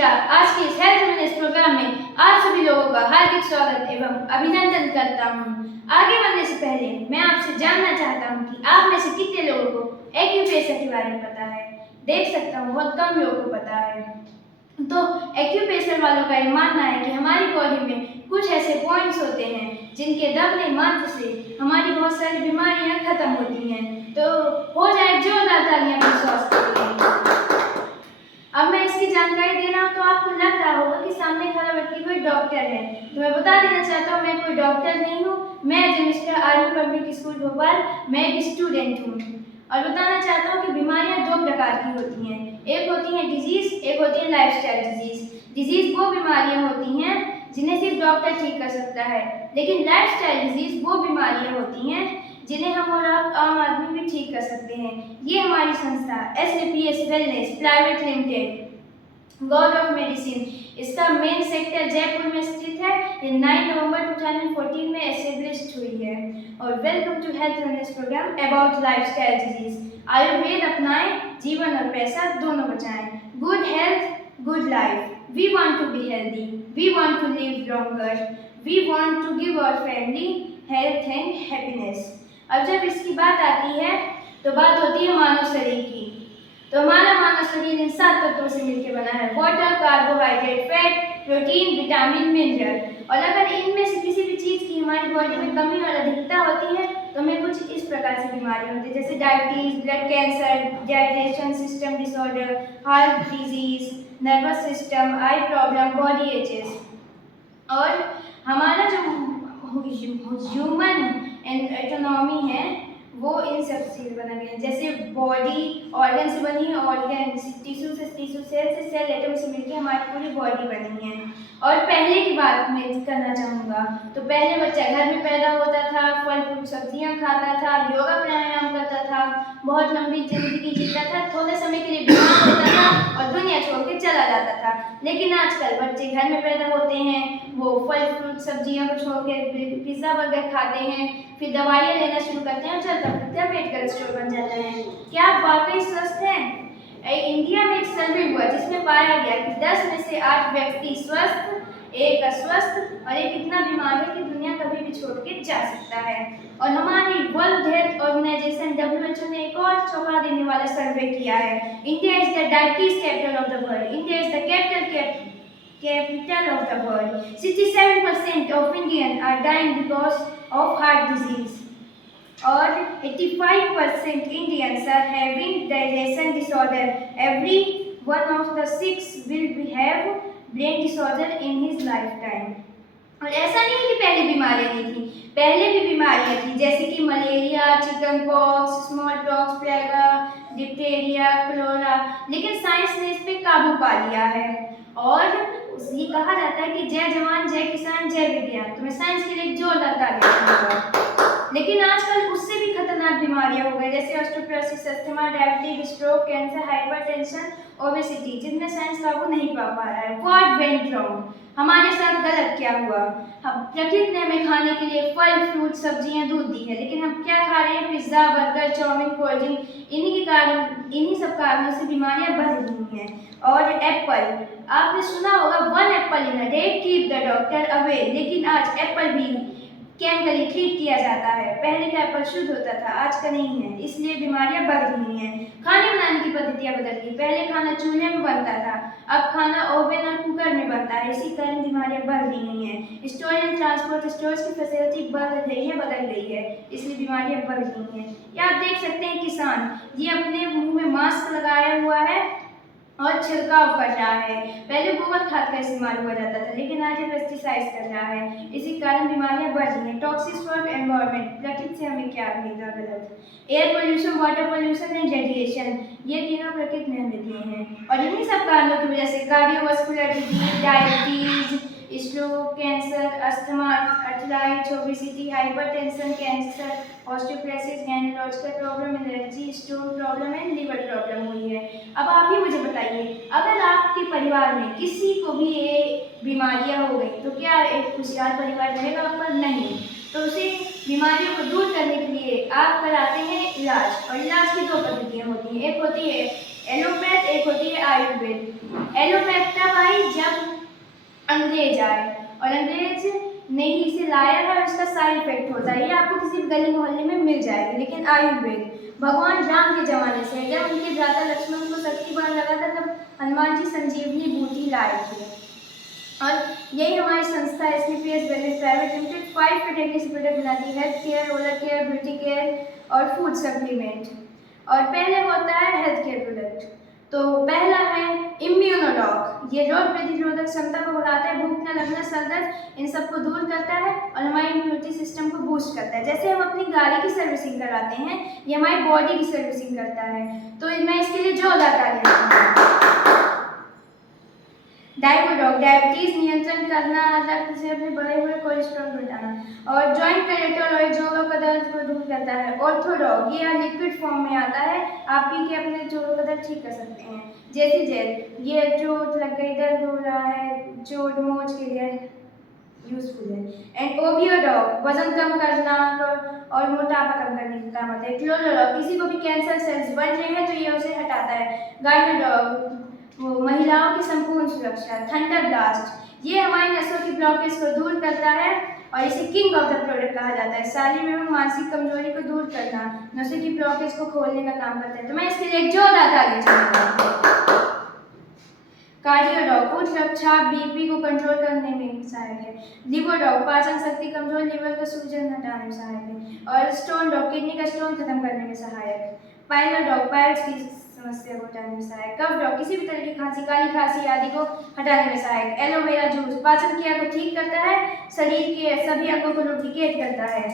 नमस्कार। आज के इस हेल्थ फिटनेस प्रोग्राम में आप सभी लोगों का हार्दिक स्वागत एवं अभिनंदन करता हूँ। आगे बढ़ने से पहले मैं आपसे जानना चाहता हूँ कि आप में से कितने लोगों को एक्यूप्रेशर के बारे में पता है। देख सकता हूँ बहुत कम लोगों को पता है। तो एक्यूप्रेशर वालों का ये मानना है कि हमारी बॉडी में कुछ ऐसे पॉइंट्स होते हैं जिनके दबने मात्र से हमारी बहुत सारी बीमारियां खत्म होती हैं। तो हो जाए जोरदार तालियां अपने स्वास्थ्य के लिए। अब मैं इसकी जानकारी दे रहा हूँ तो आपको लग रहा होगा कि सामने खड़ा व्यक्ति कोई डॉक्टर है। तो मैं बता देना चाहता हूँ मैं कोई डॉक्टर नहीं हूँ। मैं जमिस्टर आर्मी पब्लिक स्कूल भोपाल मैं एक स्टूडेंट हूँ और बताना चाहता हूँ कि बीमारियाँ दो प्रकार की होती हैं। एक होती है डिजीज, एक होती है लाइफस्टाइल डिजीज। डिजीज वो बीमारियाँ होती हैं जिन्हें सिर्फ डॉक्टर ठीक कर सकता है, लेकिन लाइफस्टाइल डिजीज वो बीमारियाँ होती हैं जिन्हें हम और आप आम आदमी भी ठीक कर सकते हैं। ये हमारी संस्था SAPS wellness private limited God of medicine, इसका मेन सेक्टर जयपुर में स्थित है। ये 9 नवंबर 2014 में एस्टेब्लिश्ड हुई है। और welcome to health wellness program about lifestyle disease. Ayurveda अपनाएं, जीवन और पैसा दोनों बचाएं। Good health good life. We want to be healthy, we want to live longer, we want to give our family health and happiness. अब जब इसकी बात आती है तो बात होती है मानव शरीर की। तो हमारा मानव शरीर इन 7 तत्वों से मिलकर बना है: water, carbohydrate, fat, protein, vitamin, mineral. और अगर इनमें से किसी भी चीज़ की हमारी बॉडी में कमी और अधिकता होती है तो हमें कुछ इस प्रकार से बीमारियां होती है, जैसे diabetes, blood cancer, digestion system disorder, heart disease, nervous system, eye problem, body aches. और हमारा जो ह्यूमन एटोनॉमी है वो इन सब से बना गया है। जैसे बॉडी ऑर्गन से बनी है, ऑर्गन टिश्यू से, टिश्यू सेल से, सेल एटम से मिलकर हमारी पूरी बॉडी बनी है। और पहले की बात मैं करना चाहूँगा तो पहले बच्चा घर में पैदा होता था, फल फ्रूट सब्जियाँ खाता था, योगा प्राणायाम करता था, बहुत लंबी जिंदगी जीता था, थोड़े समय के लिए बीमार होता था और दुनिया छोड़ के चला जाता था। लेकिन आजकल बच्चे घर में पैदा होते हैं, वो फल फ्रूट सब्जियाँ को छोड़ के पिज़्ज़ा बर्गर खाते हैं, फिर दवाइयाँ लेना शुरू करते हैं और चलता फिरता पेट का स्टोर बन जाता है। क्या आप वाकई स्वस्थ हैं? इंडिया में एक सर्वे हुआ जिसमें पाया गया कि 10 में से 8 व्यक्ति स्वस्थ, एक अस्वस्थ और एक इतना बीमार है कि दुनिया कभी भी छोड़ के जा सकता है। और हमारी वर्ल्ड हेल्थ ऑर्गेनाइजेशन WHO ने एक और चौंका देने वाला सर्वे किया है। India is the diabetes capital of the world. India is the capital of the world. 67% of Indians are dying because of heart disease. और 85% Indians are having digestion disorder. Every one of the 6 will have brain disorder in his lifetime. और ऐसा नहीं है कि पहले बीमारियां नहीं थी, पहले भी बीमारियां थी, जैसे कि malaria, chicken pox, small pox, plague, diphtheria, cholera. लेकिन साइंस ने इस पे काबू पा लिया है और ये कहा जाता है कि जय जवान जय किसान जय विज्ञान। तो मैं साइंस के लिए एक जोरदार तालियां दूंगा। लेकिन आजकल उससे भी खतरनाक बीमारियां हो गई, जैसे osteoporosis, asthma, diabetes, stroke, cancer, hypertension, obesity, जिनमें साइंस काबू नहीं पा रहा है। What went wrong? हमारे साथ गलत क्या हुआ? प्रकृति ने हमें खाने के लिए फल फ्रूट सब्जियां दूध दी है, लेकिन हम क्या खा रहे हैं? Pizza burger chow mein cold drink. इन्हीं सब कारणों से बीमारियां बढ़ रही हैं। और एप्पल, आपने सुना होगा 1 apple in a day keep the doctor away. लेकिन आज एप्पल भी केमिकली ट्रीट किया जाता है। पहले का एप्पल शुद्ध होता था, आज का नहीं है, इसलिए बीमारियां बढ़ रही हैं। खाने बनाने की पद्धतियां बदल गई, पहले खाना चूल्हे में बनता था, अब खाना ओवन और कुकर में बनता है, इसी कारण बीमारियां बढ़ रही हैं। स्टोर एंड ट्रांसपोर्ट स्टोर्स की फैसिलिटी बदल गई है, इसलिए बीमारियां बढ़ रही हैं। या आप देख सकते हैं किसान ये अपने मुंह में मास्क लगाया हुआ है और छिड़काव कर रहा है। पहले गोबर खाद का इस्तेमाल हुआ जाता था, लेकिन आज ये पेस्टिसाइड्स कर रहा है, इसी कारण बीमारियां बढ़ रही हैं। टॉक्सिक फॉर एनवायरनमेंट, प्रकृति से हमें क्या मिलता गलत? Air pollution, water pollution and radiation, ये तीनों प्रकृति ने हमें दिए हैं। और इन्हीं सब कारणों की वजह से cardiovascular disease, diabetes, stroke, cancer, asthma, arthritis, obesity, hypertension, cancer, osteoporosis, gynaecological problem, allergy, stone problem and liver problem हुई है। अब आप ही मुझे बताइए, अगर आपके परिवार में किसी को भी ये बीमारियां हो गई तो क्या एक खुशहाल परिवार रहेगा ऊपर? नहीं। तो उसे बीमारियों को दूर करने के लिए आप कराते हैं इलाज। और इलाज की 2 पद्धतियाँ होती हैं, एक होती है एलोपैथ, एक होती है आयुर्वेद। एलोपैथ तब आई अंग्रेज आए और अंग्रेज ने ही इसे लाया है और इसका साइड इफेक्ट होता है। ये आपको किसी भी गली मोहल्ले में मिल जाएगी। लेकिन आयुर्वेद भगवान राम के जमाने से है। जब उनके भ्राता लक्ष्मण को शक्ति बाण लगा था तब हनुमान जी संजीवनी बूटी लाए थे। और यही हमारी संस्था है SPPS wellness private limited 5 category से प्रोडक्ट बनाती है: health care, oral care, beauty care और फूड सप्लीमेंट। और पहले होता है हेल्थ केयर प्रोडक्ट। तो पहला है इम्यूनोडॉग। ये रोग प्रतिरोधक क्षमता को बढ़ाता है, भूख न लगना, सर दर्द इन सबको दूर करता है और हमारे इम्यूनिटी सिस्टम को बूस्ट करता है। जैसे हम अपनी गाड़ी की सर्विसिंग कराते हैं, ये हमारी बॉडी की सर्विसिंग करता है। तो मैं इसके लिए जोरदार ताली देती हूँ। डाइबोडॉग डायबिटीज नियंत्रण करना, रक्त से अपने बढ़े हुए कोलेस्ट्रॉल घटाना और जॉइंट पेरिटोनल जोड़ों का दर्द को दूर करता है। ऑर्थोडॉग ये लिक्विड फॉर्म में आता है, आप पी के अपने जोड़ों का दर्द ठीक कर सकते हैं। जैसी जेल ये चोट लग गई, दर्द हो रहा है, चोट मोच के लिए यूजफुल है। एंड ओबियोडॉग वजन कम करना और मोटापा कम करने का काम आता है। क्लोरोडॉग किसी को भी कैंसर सेल्स बन रहे हैं तो ये उसे हटाता है। गाइनोडॉग वो महिलाओं की संपूर्ण सुरक्षा। थंडर ब्लास्ट ये हमारी नसों की ब्लॉकेज को दूर करता है और इसे किंग ऑफ द प्रोडक्ट कहा जाता है। शारीरिक एवं मानसिक कमजोरी को दूर करना, नसों की ब्लॉकेज को खोलने का काम करता है। तो मैं इसके लिए एक जोरदार ताली चाहूंगा। कार्डियोडॉग उच्च रक्तचाप बीपी को कंट्रोल करने में सहायक है। लिवोडॉग पाचन शक्ति कमजोर लिवर को सूजन हटाने में सहायक है। और स्टोन डॉग किडनी का स्टोन खत्म करने में सहायक। पाइलोडॉग पाइल्स की समस्या को हटाने में सहायक। कफ डॉग किसी भी तरह की खांसी, काली खांसी आदि को हटाने में सहायक। एलोवेरा जूस पाचन क्रिया को ठीक करता है, शरीर के सभी अंगों को लुब्रिकेट करता है।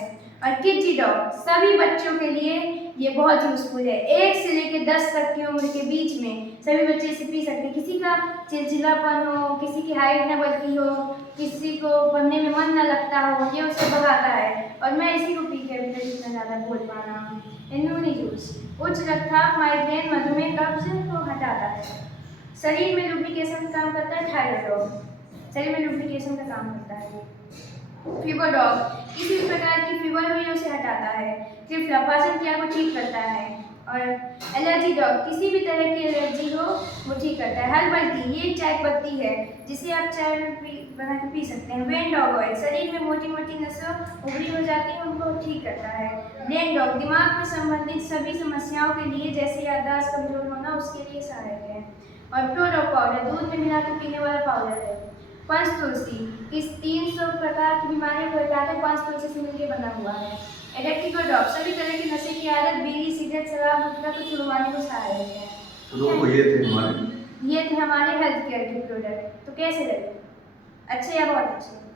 और किड्जी डॉग सभी बच्चों के लिए ये बहुत यूजफुल है। 1 से लेकर 10 तक की उम्र के बीच में सभी बच्चे इसे पी सकते हैं। किसी का चिलचिलापन हो, किसी की हाइट न बढ़ती हो, किसी को पढ़ने में मन न लगता हो, ये उसे बढ़ाता है। और मैं इसी को पी के अभी तक इतना ज़्यादा बोल पा रहा हूँ। इम्यूनी जूस उच्च रक्तचाप, माइग्रेन, मधुमेह, कब्ज को हटाता है। शरीर में लुब्रिकेशन का काम करता है। थायराइड शरीर में लुब्रिकेशन का काम करता है। फीवर डॉग किसी भी प्रकार की फीवर हुई उसे हटाता है। त्रिफला पाचन क्रिया को ठीक करता है। और एलर्जी डॉग किसी भी तरह की एलर्जी हो वो ठीक करता है। हर्बल टी ये चाय पत्ती है जिसे आप चाय में बना के पी सकते हैं। वेन डॉग ऑयल शरीर में मोटी मोटी नसों उभरी हो जाती है उनको ठीक करता है। ब्रेन डॉग दिमाग में संबंधित सभी समस्याओं के लिए, जैसे याददाश्त कमजोर होना, उसके लिए सहायक है। और प्रोडो पाउडर दूध में मिलाकर पीने वाला पाउडर है। पंच तुलसी इस 300 प्रकार की बीमारियों को हटाते हैं, पंच तुलसी से मिलकर बना हुआ है। एडिक्टिव ड्रॉप सभी तरह की नशे की आदत, बीड़ी, सिगरेट, शराब, गुटखा को छुड़वाने को सहायक है। तो ये थे हमारे हेल्थ केयर के प्रोडक्ट। तो कैसे लगे? अच्छे या बहुत अच्छे?